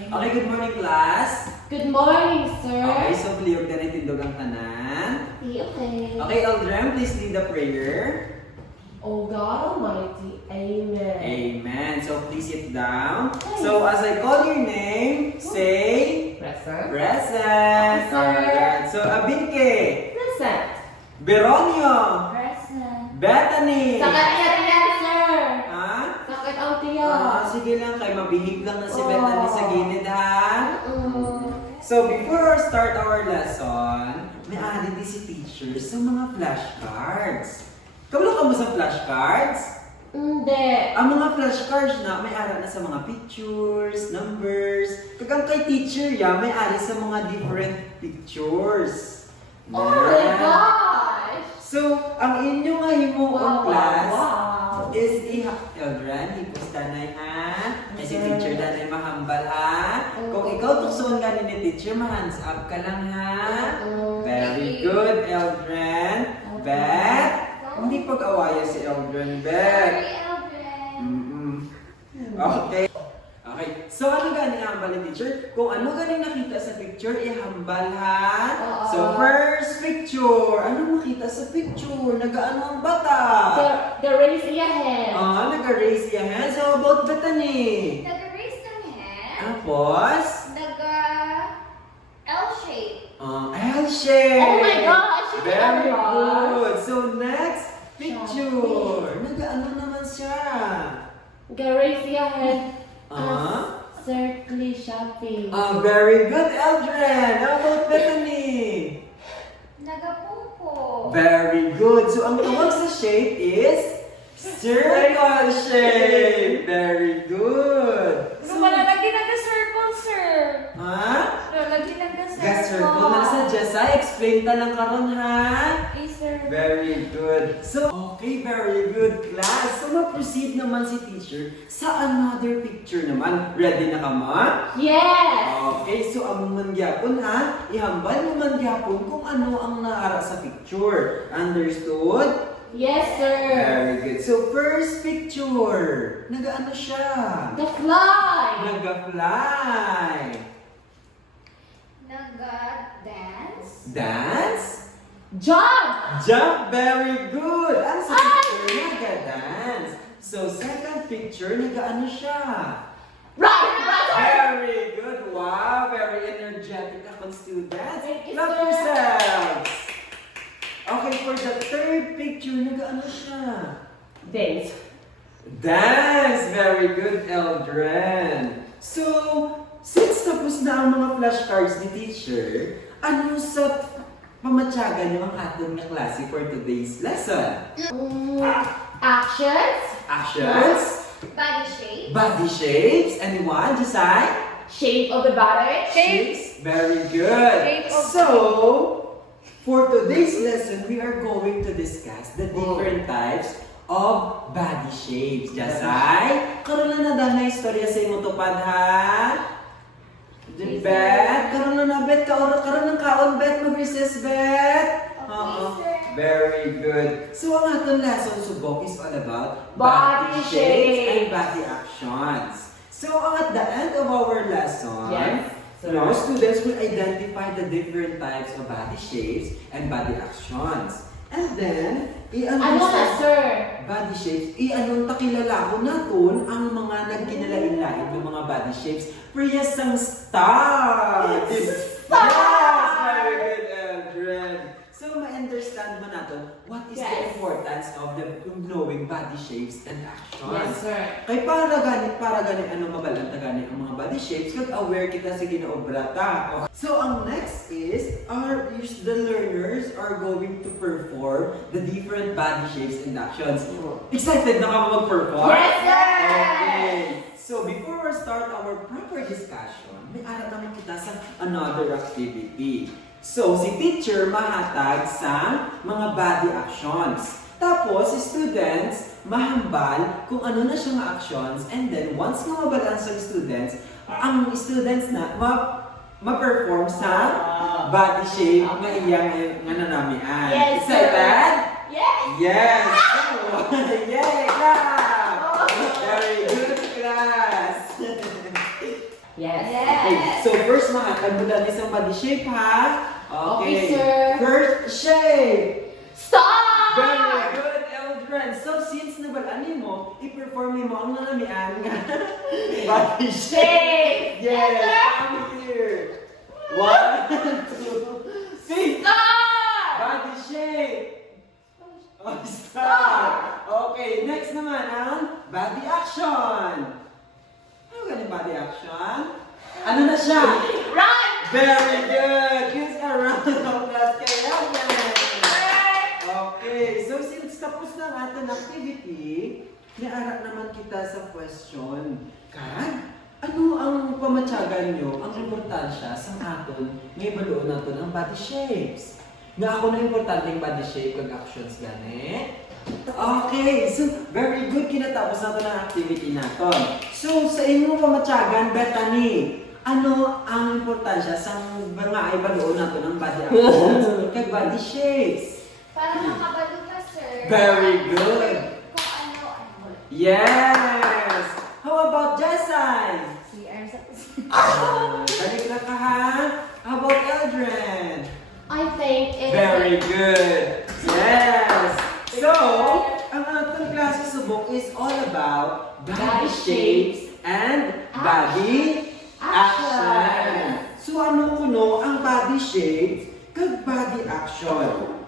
Okay, good morning class. Good morning, sir. Okay, so pliyog na itindog ang tanan. Okay. Okay, Eldrem, please lead the prayer. O God Almighty, Amen. Amen. So please sit down. So as I call your name, say Present. present. Sir. Alright. So Abinke, Present. Beronio, Present. Bethany. Sakit niya yan, sir. Ha? Sakit ang tiyan. Sige lang, kay mabihig lang na si Bethany sa gilid ha. Mm. So before we start our lesson, may added din si teacher sa mga flashcards. Kabalo ka mo sa flashcards? Hindi. Ang mga flashcards na may ara na sa mga pictures, numbers. Kagang kay teacher ya, may ara sa mga different pictures. Oh my gosh! So, ang inyong himuon class Wow. is Eldran, ipusta na ha. Kasi si teacher na na mahambal ha. Kung ikaw tuksoon ka ni teacher, ma-hands up ka lang ha. Very good, Eldran. Beth, hindi pag-awaya si Eldran, Beth. Sorry, Eldred. Okay. Okay. So, ano ganing hambal ni teacher? Kung ano ganing nakita sa picture, ihambal ha. Oo. So, first picture. Ano makita sa picture? Nagaano ang bata? The raise your hand. Nag-raise your hands. How about Bethany? Nag-raise ng hand. Tapos? Nag-L-shape. L-shape. Oh my gosh! Very Gosh. good. So, next picture. Nag-ano naman siya? Raise your hand. Uh-huh. Shopping. Very good, Eldren. How about Bethany? Nag-pumpo. Very good. So, ang tawag sa shape is circle shape. Very good. So, wala lagi nag-circle, sir. Ha? Wala lagi nag-circle. Ga-circle na sa Jessa. Explain ta lang karon ha. Okay, sir. Very good. So, okay, very good class. So, mag-proceed naman si teacher sa another picture naman. Ready na ka ma? Yes! Okay, so ang mangyapon ha, ihambal mo mangyapon kung ano ang naara sa picture. Understood? Yes, sir. Very good. So, first picture. Nagaano siya? The fly. Naga-fly. Nag-dance. Dance? Jump. Jump. Very good. Ang sa picture, naga-dance. So, second picture, nagaano siya? Right. Very good. Wow, very energetic akong students. Thank you, Clap sir. yourselves. Okay, for the third picture, nag-ano siya? Dance. Dance! Very good, Eldren. So, since tapos na ang mga flashcards ni teacher, ano sa pamatyagan niyo ang ating na klase for today's lesson? Actions. Actions, Body shape. body shapes, anyone? Decide? Shape of the body. Shapes. Very good. Shape of So, for today's lesson, we are going to discuss the different types of body shapes. Jasay, karon na danay istorya sa imo tupad ha. Yes, Bet, karon na bet karon ng kaon bet mag-recess bet. Okay, sir. Very good. So ang ating lesson subok is all about Body shapes shapes. and body actions. So at the end of our lesson, Yes. now students will identify the different types of body shapes and body actions. And then, Ano na, sir? body shapes, i-anong takilala ko naton ang mga nagkinalain-lain ng mga body shapes. Priyas ang start! Start! Yes! Very good, Eldred. So, ma-understand mo natin what is the Yes. importance of the knowing body shapes and actions. Yes, sir. Kay para gani ano mabalanta gani ang mga body shapes kag aware kita sa ginaobra ta. So ang next is the learners are going to perform the different body shapes and actions. Excited na ka mag-perform? Yes, sir. Okay. So before we start our proper discussion, may ara naman kita sa another activity. So si teacher mahatag sa mga body actions. Tapos, students, mahambal kung ano na siya nga actions, and then once nga mabalance ang students na ma-perform sa body shape nga iyang nga nanamian. Yes, sir. Excited? Yes. Yes! Oh, yay! Clap! Very good class! Yes. Okay, so first mahatag mo dahil isang body shape ha. Okay, sir. First shape. Stop! Very good, Eldren. So since nabalanin mo, i-perform mo ang nanamian nga body shape. Shape. Yes, come here. 1, 2, 3. Stop! Body shape. Oh, stop. Okay, next naman ang body action. Ano ganun body action? Ano na siya? Run! Very good! Give a round of applause kay Eldren. Okay, so since tapos na ang ating activity, niara naman kita sa question. Kan, ano ang pamatyagan nyo, ang importansya sa aton, may baluon natin ang body shapes? Nga ako na importante yung body shape kag actions gani. Okay, so very good kinatapos natin ang activity natin. So sa inyong pamatyagan, Bethany, ano ang importansya sa mga ay baluon natin ang body actions kag body shapes? Para makabalo ka, sir. Very good. Kung ano. Yes! How about Jessan? CR sa Balik na ka ha? How about Eldren? I think it's Very good. Yes! So, ang ating klase subok is all about body shapes and body action. So, ano kuno ang body shape kag body action?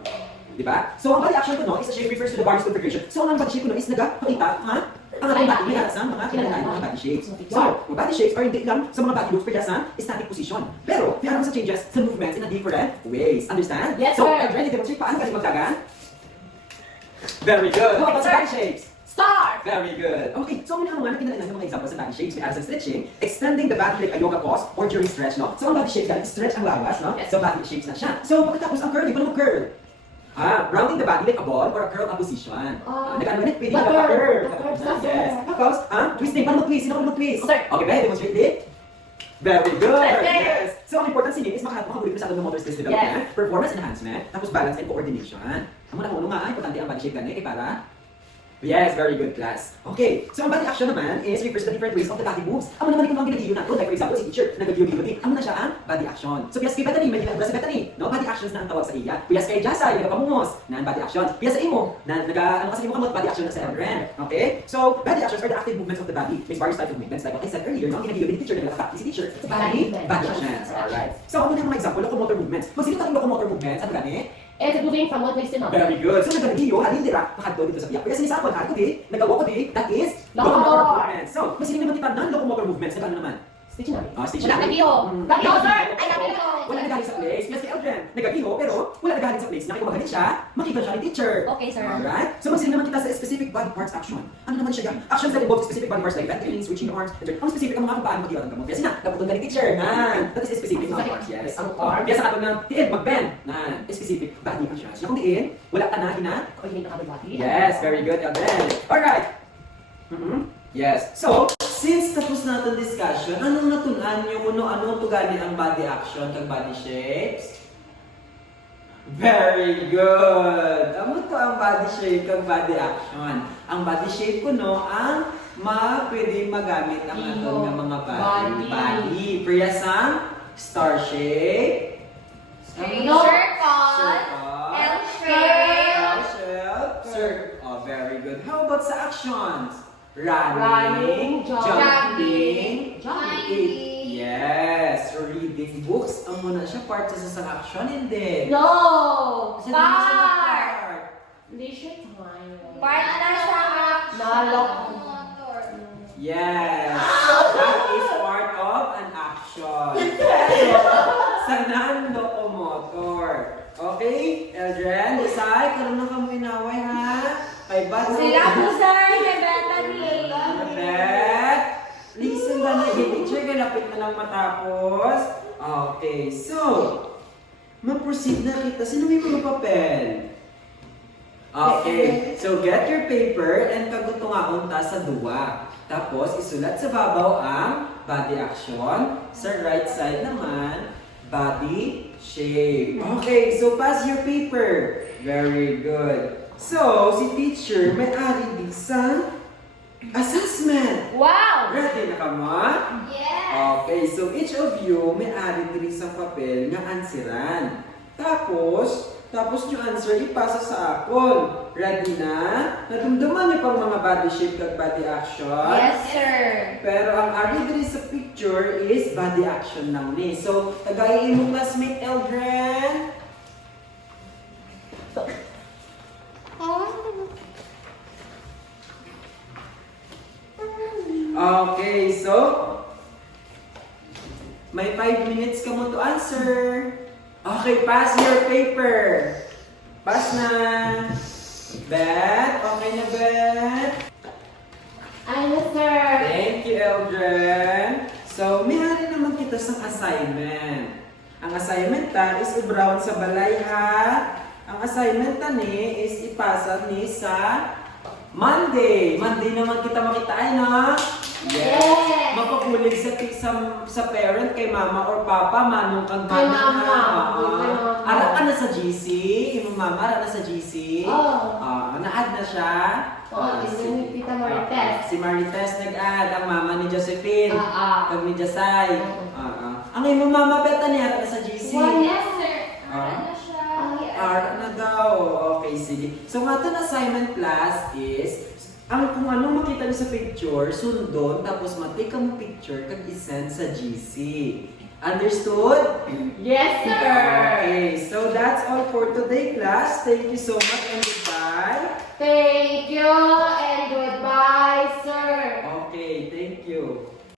Diba? So, ang body action kuno is a shape refers to the body's configuration. So, ang body shape kuno is nagpakita, ha? Ang ating body nila sa mga kinalain mga body shapes. So, mga body shapes are hindi lang sa mga body looks pero sa static position. Pero, mayroon sa changes sa movements in a different ways. Understand? Yes, so, sir. ready demonstrate paano kasi magtagan? Very good. How about sa body shapes? start! Very good. Okay, so muna mga kinalain ng mga examples sa body shapes. May sa stretching, extending the body like a yoga pose or during stretch, no? So, ang body shapes galing stretch ang lawas, no? Yes. So, body shapes na siya. So, pagkatapos ang curl, paano mag-curl? Rounding the body like a ball or a curl position. Nag-ano ulit, pwede the ka curl. pa-curl. The curl. Yes. Tapos, twisting, paano mag-twist? Sino ka mag-twist? Sir. Okay, ba? Demonstrate it. Very good. Okay. Yes. So, ang important sinin is makabulit mo sa ating motor skills development, performance enhancement, tapos balance and coordination. Amo na kung ano nga, importante ang body shape gani, para yes, very good class. Okay, so ang body action naman is refers to the different ways of the body moves. Amo naman yung mga ginagayo natin. Like for example, si teacher, nag-gilty. Amo na siya ang body action. So, piyas kay Bethany, may ginagawa si Bethany. No, body actions na ang tawag sa iya. Piyas kay Jasay, nagpamungos na ang body action. Piyas sa imo, na ano kasi imo kamot, body action na sa Eldren. Okay? So, body actions are the active movements of the body. Makes various types of movements. Like what I said earlier, no, ginagayo ni teacher, nagpapakti si teacher. Sa body actions. Alright. So, ano na mga example, locomotor movements. Kung sino tayong locomotor movements, ano gani? It's moving from one place to another. Very good. So, nagkaligiyo, halin dira, makadto dito sa piyak. Kaya sinisapon, halin ko di, nagkawa ko di, that is Locomotor. movements. So, masinin naman tipad ng locomotor movements. Nagano naman? Stitch namin. Stitch Wala namin. nagabiho. Nagabiho, sir! Ay, nagabiho! Wala nagaling sa place. Yes, kay Eldren. Nagabiho, pero wala nagaling sa place. Nakikipagaling siya, makita siya ni teacher. Okay, sir. Alright? So, masinin naman kita sa specific body parts action. Ano naman siya yan? Actions that involve specific body parts like ventricular, switching arms, etc. Ang specific ang mga kung paano mag-iwat ang gamot. Kasi na, naputol ka ni teacher. Nan. That is specific body parts, yes. Ang arm. Kaya sa katong ng diin, mag-bend. Nan. Specific body actions. Yung kung diin, wala ka na, ina. Coordinate ang body. Yes, very good, Eldren. Alright. Yes. So, since tapos natin discussion, anong natunan nyo kung ano tugali ang body action kag body shapes? Very good! Amo to ang body shape kag body action. Ang body shape ko no, ang pwede magamit ang aton nga mga body. Body. Priyasang star shape. No. Circle. L shape. Circle. Oh, very good. How about sa actions? Running, jumping, Jogging. yes, reading books. Ang muna siya part sa isang action, hindi. No! Kasi hindi siya Part. mag-part. Hindi siya time. Part na sa action. Nalok. Yes, that is part of an action. Sa non-locomotor. Okay, Eldren, Isay, karoon na kami inaway ha? Kay Bats. Sila po, sir. May Bethany. Beth, listen na na i-picture, kalapit na lang matapos. Okay, so, mag-proceed na kita. Sino may mga papel? Okay, so get your paper and kagutungaon ta sa duwa. Tapos, isulat sa babaw ang body action. Sa right side naman, body shape. Okay, so pass your paper. Very good. So, si teacher may ari di sa assessment. Wow! Ready na ka mo? Yes! Okay, so each of you may ari diri sa papel nga ansiran. Tapos yung answer ipasa sa akon. Ready na? Nadumduman niyo pang mga body shape kag body action? Yes, sir! Pero ang ari diri sa picture is body action lang ni. So, tagay imong classmate Eldren. Okay, so may 5 minutes ka mo to answer. Okay, pass your paper. Pass na. Beth, okay na Beth? Ano, sir? Thank you, Eldren. So, may hari naman kita sa assignment. Ang assignment ta is i-brown sa balay ha. Ang assignment ta ni is ipasa ni sa Monday. Monday naman kita makita ay na. Yes. Mapakulig sa parent kay mama or papa, manong kang Kay manong mama. ha. Kay mama. Ara ka na sa GC? Imong mama ara na sa GC? Oh. Na-add na siya? Oh, sige. ni Tita Marites. Si Marites nag-add, ang mama ni Josephine. Kag ni Jasay. Ang imong mama beta niya ara na sa GC? Yes, sir. Ano siya? Ara na daw. Okay, sige. So nga itong assignment class is kung ano makita niyo sa picture, sundon, tapos matake ang picture, kag isend sa GC. Understood? Yes, sir. Okay, so that's all for today, class. Thank you so much and goodbye. Thank you.